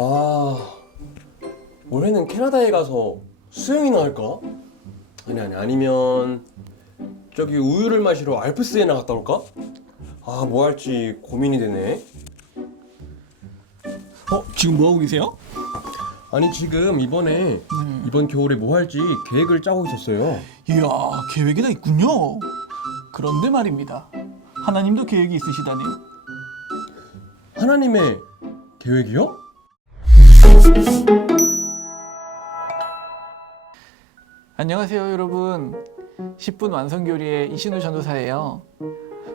아, 올해는 캐나다에 가서 수영이나 할까? 아니면 저기 우유를 마시러 알프스에나 갔다 올까? 아, 뭐 할지 고민이 되네. 지금 뭐 하고 계세요? 아니, 지금 이번 겨울에 뭐 할지 계획을 짜고 있었어요. 이야, 계획이 다 있군요. 그런데 말입니다. 하나님도 계획이 있으시다네요. 하나님의 계획이요? 안녕하세요, 여러분. 10분 완성교리의 이신우 전도사예요.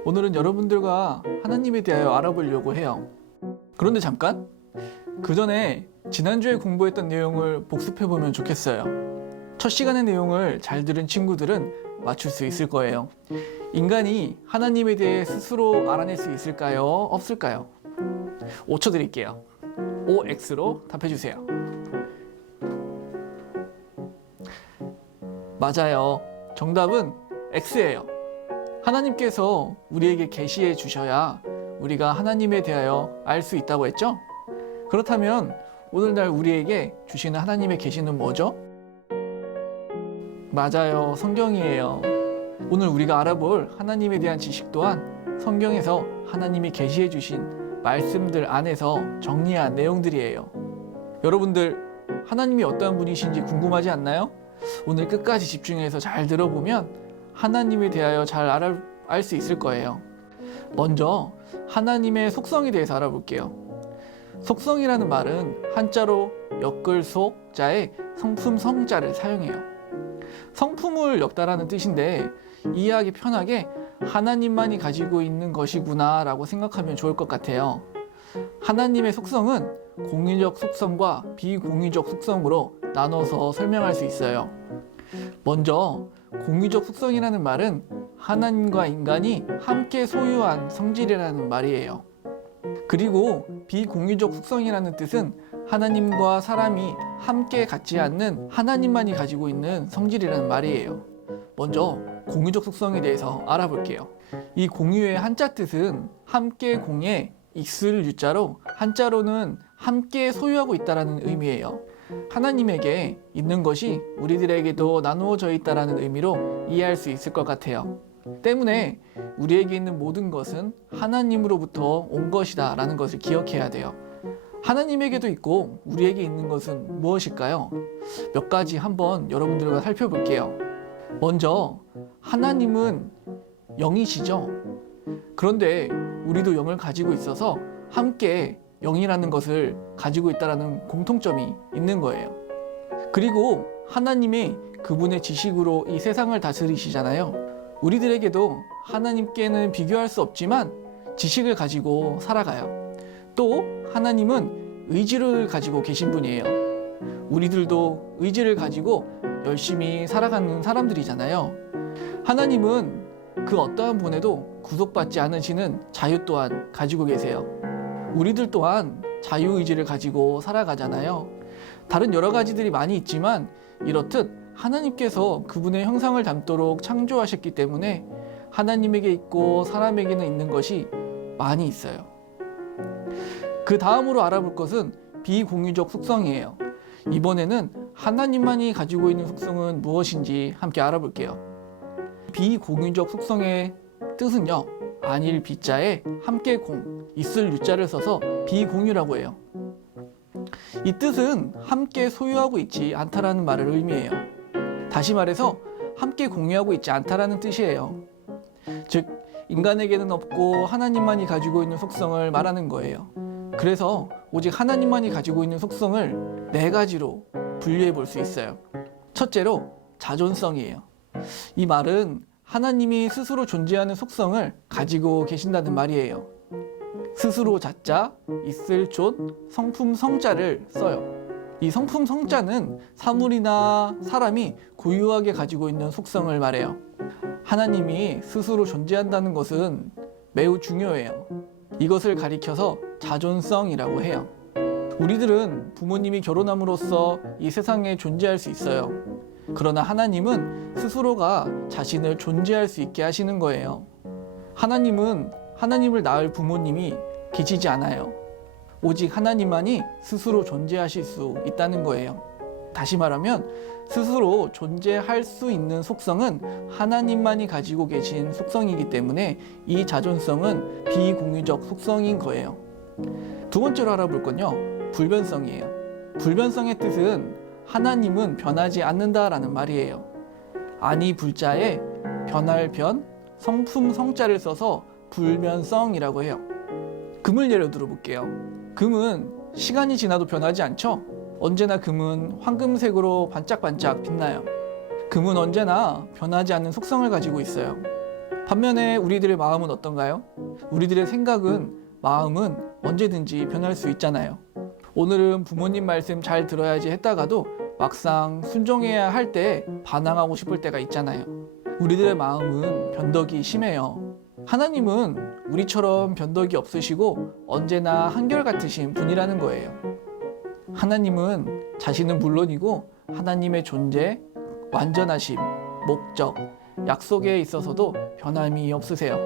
오늘은 여러분들과 하나님에 대하여 알아보려고 해요. 그런데 잠깐, 그 전에 지난주에 공부했던 내용을 복습해보면 좋겠어요. 첫 시간의 내용을 잘 들은 친구들은 맞출 수 있을 거예요. 인간이 하나님에 대해 스스로 알아낼 수 있을까요? 없을까요? 5초 드릴게요. OX로 답해주세요. 맞아요. 정답은 X예요. 하나님께서 우리에게 계시해 주셔야 우리가 하나님에 대하여 알 수 있다고 했죠? 그렇다면 오늘날 우리에게 주시는 하나님의 계시는 뭐죠? 맞아요. 성경이에요. 오늘 우리가 알아볼 하나님에 대한 지식 또한 성경에서 하나님이 계시해 주신 말씀들 안에서 정리한 내용들이에요. 여러분들, 하나님이 어떠한 분이신지 궁금하지 않나요? 오늘 끝까지 집중해서 잘 들어보면 하나님에 대하여 잘 알 수 있을 거예요. 먼저 하나님의 속성에 대해서 알아볼게요. 속성이라는 말은 한자로 엮을속자의 성품 성자를 사용해요. 성품을 엮다라는 뜻인데 이해하기 편하게 하나님만이 가지고 있는 것이구나 라고 생각하면 좋을 것 같아요. 하나님의 속성은 공유적 속성과 비공유적 속성으로 나눠서 설명할 수 있어요. 먼저 공유적 속성이라는 말은 하나님과 인간이 함께 소유한 성질이라는 말이에요. 그리고 비공유적 속성이라는 뜻은 하나님과 사람이 함께 갖지 않는 하나님만이 가지고 있는 성질이라는 말이에요. 먼저 공유적 속성에 대해서 알아볼게요. 이 공유의 한자 뜻은 함께 공에 있을 유자로 한자로는 함께 소유하고 있다는 의미예요. 하나님에게 있는 것이 우리들에게도 나누어져 있다는 의미로 이해할 수 있을 것 같아요. 때문에 우리에게 있는 모든 것은 하나님으로부터 온 것이다 라는 것을 기억해야 돼요. 하나님에게도 있고 우리에게 있는 것은 무엇일까요? 몇 가지 한번 여러분들과 살펴볼게요. 먼저 하나님은 영이시죠. 그런데 우리도 영을 가지고 있어서 함께 영이라는 것을 가지고 있다는 공통점이 있는 거예요. 그리고 하나님이 그분의 지식으로 이 세상을 다스리시잖아요. 우리들에게도 하나님께는 비교할 수 없지만 지식을 가지고 살아가요. 또 하나님은 의지를 가지고 계신 분이에요. 우리들도 의지를 가지고 열심히 살아가는 사람들이잖아요. 하나님은 그 어떠한 분에도 구속받지 않으시는 자유 또한 가지고 계세요. 우리들 또한 자유의지를 가지고 살아가잖아요. 다른 여러 가지들이 많이 있지만 이렇듯 하나님께서 그분의 형상을 담도록 창조하셨기 때문에 하나님에게 있고 사람에게는 있는 것이 많이 있어요. 그 다음으로 알아볼 것은 비공유적 속성이에요. 이번에는 하나님만이 가지고 있는 속성은 무엇인지 함께 알아볼게요. 비공유적 속성의 뜻은요, 아닐 비자에 함께 공, 있을 유자를 써서 비공유라고 해요. 이 뜻은 함께 소유하고 있지 않다라는 말을 의미해요. 다시 말해서 함께 공유하고 있지 않다라는 뜻이에요. 즉, 인간에게는 없고 하나님만이 가지고 있는 속성을 말하는 거예요. 그래서 오직 하나님만이 가지고 있는 속성을 4가지로 분류해 볼 수 있어요. 첫째로 자존성이에요. 이 말은 하나님이 스스로 존재하는 속성을 가지고 계신다는 말이에요. 스스로 자자, 있을 존, 성품 성자를 써요. 이 성품 성자는 사물이나 사람이 고유하게 가지고 있는 속성을 말해요. 하나님이 스스로 존재한다는 것은 매우 중요해요. 이것을 가리켜서 자존성이라고 해요. 우리들은 부모님이 결혼함으로써 이 세상에 존재할 수 있어요. 그러나 하나님은 스스로가 자신을 존재할 수 있게 하시는 거예요. 하나님은 하나님을 낳을 부모님이 계시지 않아요. 오직 하나님만이 스스로 존재하실 수 있다는 거예요. 다시 말하면 스스로 존재할 수 있는 속성은 하나님만이 가지고 계신 속성이기 때문에 이 자존성은 비공유적 속성인 거예요. 두 번째로 알아볼 건요, 불변성이에요. 불변성의 뜻은 하나님은 변하지 않는다라는 말이에요. 아니 불자에 변할 변, 성품 성자를 써서 불변성이라고 해요. 금을 예로 들어볼게요. 금은 시간이 지나도 변하지 않죠? 언제나 금은 황금색으로 반짝반짝 빛나요. 금은 언제나 변하지 않는 속성을 가지고 있어요. 반면에 우리들의 마음은 어떤가요? 우리들의 생각은, 마음은 언제든지 변할 수 있잖아요. 오늘은 부모님 말씀 잘 들어야지 했다가도 막상 순종해야 할 때 반항하고 싶을 때가 있잖아요. 우리들의 마음은 변덕이 심해요. 하나님은 우리처럼 변덕이 없으시고 언제나 한결같으신 분이라는 거예요. 하나님은 자신은 물론이고 하나님의 존재, 완전하심, 목적, 약속에 있어서도 변함이 없으세요.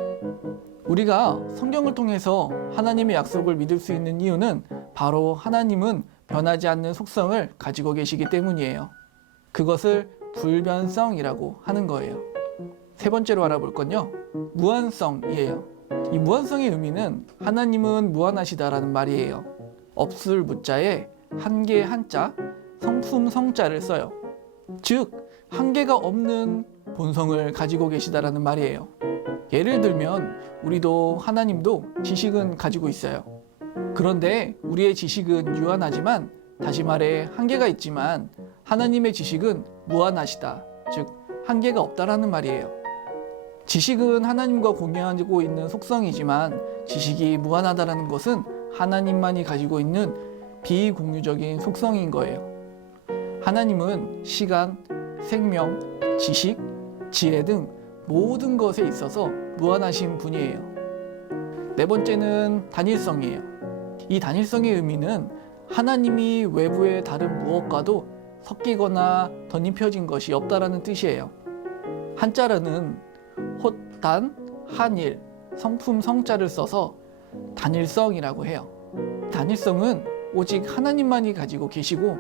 우리가 성경을 통해서 하나님의 약속을 믿을 수 있는 이유는 바로 하나님은 변하지 않는 속성을 가지고 계시기 때문이에요. 그것을 불변성이라고 하는 거예요. 세 번째로 알아볼 건요, 무한성이에요. 이 무한성의 의미는 하나님은 무한하시다라는 말이에요. 없을 무자에 한계 한자, 성품 성자를 써요. 즉 한계가 없는 본성을 가지고 계시다라는 말이에요. 예를 들면 우리도 하나님도 지식은 가지고 있어요. 그런데 우리의 지식은 유한하지만, 다시 말해 한계가 있지만 하나님의 지식은 무한하시다, 즉 한계가 없다라는 말이에요. 지식은 하나님과 공유하고 있는 속성이지만 지식이 무한하다는 것은 하나님만이 가지고 있는 비공유적인 속성인 거예요. 하나님은 시간, 생명, 지식, 지혜 등 모든 것에 있어서 무한하신 분이에요. 네 번째는 단일성이에요. 이 단일성의 의미는 하나님이 외부의 다른 무엇과도 섞이거나 덧입혀진 것이 없다라는 뜻이에요. 한자로는 헛단, 한일, 성품 성자를 써서 단일성이라고 해요. 단일성은 오직 하나님만이 가지고 계시고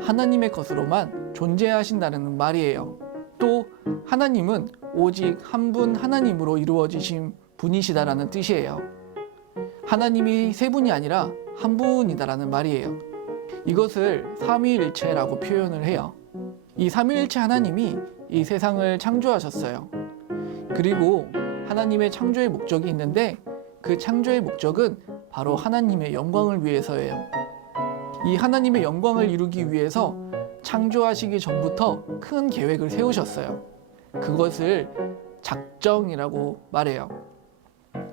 하나님의 것으로만 존재하신다는 말이에요. 또 하나님은 오직 한 분 하나님으로 이루어지신 분이시다라는 뜻이에요. 하나님이 세 분이 아니라 한 분이다라는 말이에요. 이것을 삼위일체라고 표현을 해요. 이 삼위일체 하나님이 이 세상을 창조하셨어요. 그리고 하나님의 창조의 목적이 있는데 그 창조의 목적은 바로 하나님의 영광을 위해서예요. 이 하나님의 영광을 이루기 위해서 창조하시기 전부터 큰 계획을 세우셨어요. 그것을 작정이라고 말해요.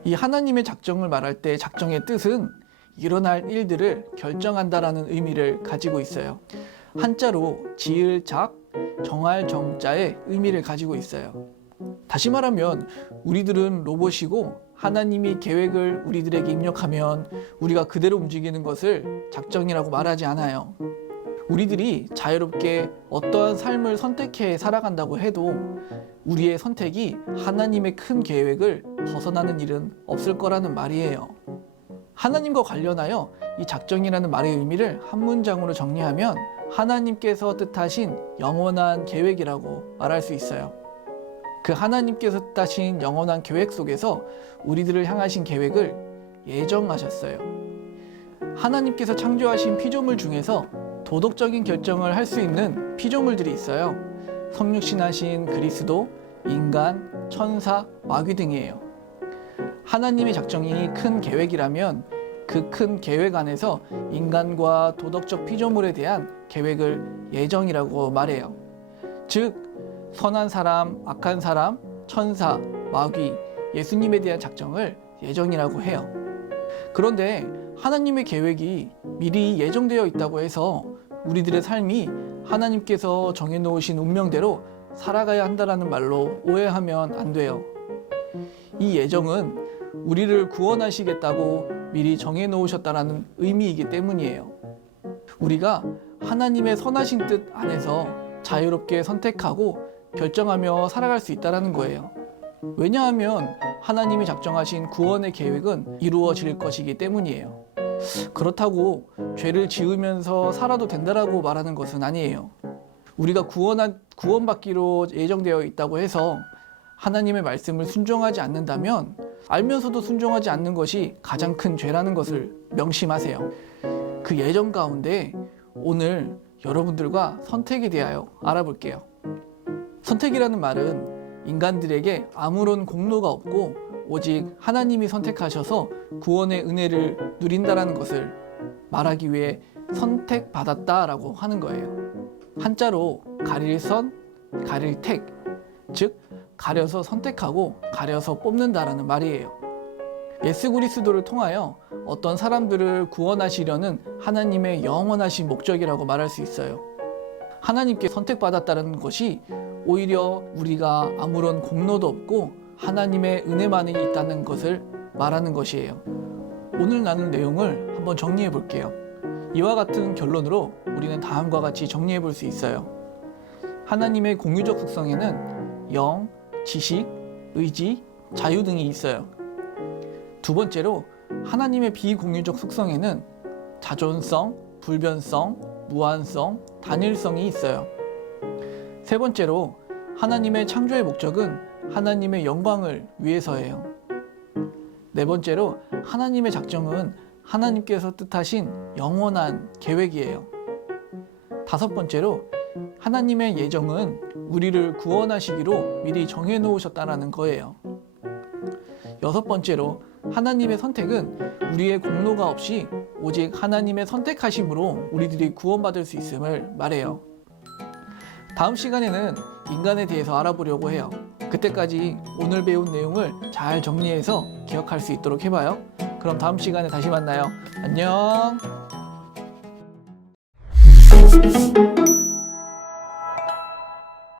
이 하나님의 작정을 말할 때 작정의 뜻은 일어날 일들을 결정한다라는 의미를 가지고 있어요. 한자로 지을 작, 정할 정자의 의미를 가지고 있어요. 다시 말하면 우리들은 로봇이고 하나님이 계획을 우리들에게 입력하면 우리가 그대로 움직이는 것을 작정이라고 말하지 않아요. 우리들이 자유롭게 어떠한 삶을 선택해 살아간다고 해도 우리의 선택이 하나님의 큰 계획을 벗어나는 일은 없을 거라는 말이에요. 하나님과 관련하여 이 작정이라는 말의 의미를 한 문장으로 정리하면 하나님께서 뜻하신 영원한 계획이라고 말할 수 있어요. 그 하나님께서 뜻하신 영원한 계획 속에서 우리들을 향하신 계획을 예정하셨어요. 하나님께서 창조하신 피조물 중에서 도덕적인 결정을 할 수 있는 피조물들이 있어요. 성육신하신 그리스도, 인간, 천사, 마귀 등이에요. 하나님의 작정이 큰 계획이라면 그 큰 계획 안에서 인간과 도덕적 피조물에 대한 계획을 예정이라고 말해요. 즉 선한 사람, 악한 사람, 천사, 마귀, 예수님에 대한 작정을 예정이라고 해요. 그런데 하나님의 계획이 미리 예정되어 있다고 해서 우리들의 삶이 하나님께서 정해놓으신 운명대로 살아가야 한다는 말로 오해하면 안 돼요. 이 예정은 우리를 구원하시겠다고 미리 정해놓으셨다는 의미이기 때문이에요. 우리가 하나님의 선하신 뜻 안에서 자유롭게 선택하고 결정하며 살아갈 수 있다는 거예요. 왜냐하면 하나님이 작정하신 구원의 계획은 이루어질 것이기 때문이에요. 그렇다고 죄를 지으면서 살아도 된다라고 말하는 것은 아니에요. 우리가 구원받기로 예정되어 있다고 해서 하나님의 말씀을 순종하지 않는다면 알면서도 순종하지 않는 것이 가장 큰 죄라는 것을 명심하세요. 그 예정 가운데 오늘 여러분들과 선택에 대하여 알아볼게요. 선택이라는 말은 인간들에게 아무런 공로가 없고 오직 하나님이 선택하셔서 구원의 은혜를 누린다라는 것을 말하기 위해 선택받았다라고 하는 거예요. 한자로 가릴선, 가릴택, 즉 가려서 선택하고 가려서 뽑는다라는 말이에요. 예수 그리스도를 통하여 어떤 사람들을 구원하시려는 하나님의 영원하신 목적이라고 말할 수 있어요. 하나님께 선택받았다는 것이 오히려 우리가 아무런 공로도 없고 하나님의 은혜만이 있다는 것을 말하는 것이에요. 오늘 나눌 내용을 한번 정리해 볼게요. 이와 같은 결론으로 우리는 다음과 같이 정리해 볼 수 있어요. 하나님의 공유적 속성에는 영, 지식, 의지, 자유 등이 있어요. 두 번째로 하나님의 비공유적 속성에는 자존성, 불변성, 무한성, 단일성이 있어요. 세 번째로 하나님의 창조의 목적은 하나님의 영광을 위해서예요. 네 번째로 하나님의 작정은 하나님께서 뜻하신 영원한 계획이에요. 다섯 번째로 하나님의 예정은 우리를 구원하시기로 미리 정해 놓으셨다라는 거예요. 여섯 번째로 하나님의 선택은 우리의 공로가 없이 오직 하나님의 선택하심으로 우리들이 구원받을 수 있음을 말해요. 다음 시간에는 인간에 대해서 알아보려고 해요. 그때까지 오늘 배운 내용을 잘 정리해서 기억할 수 있도록 해봐요. 그럼 다음 시간에 다시 만나요. 안녕.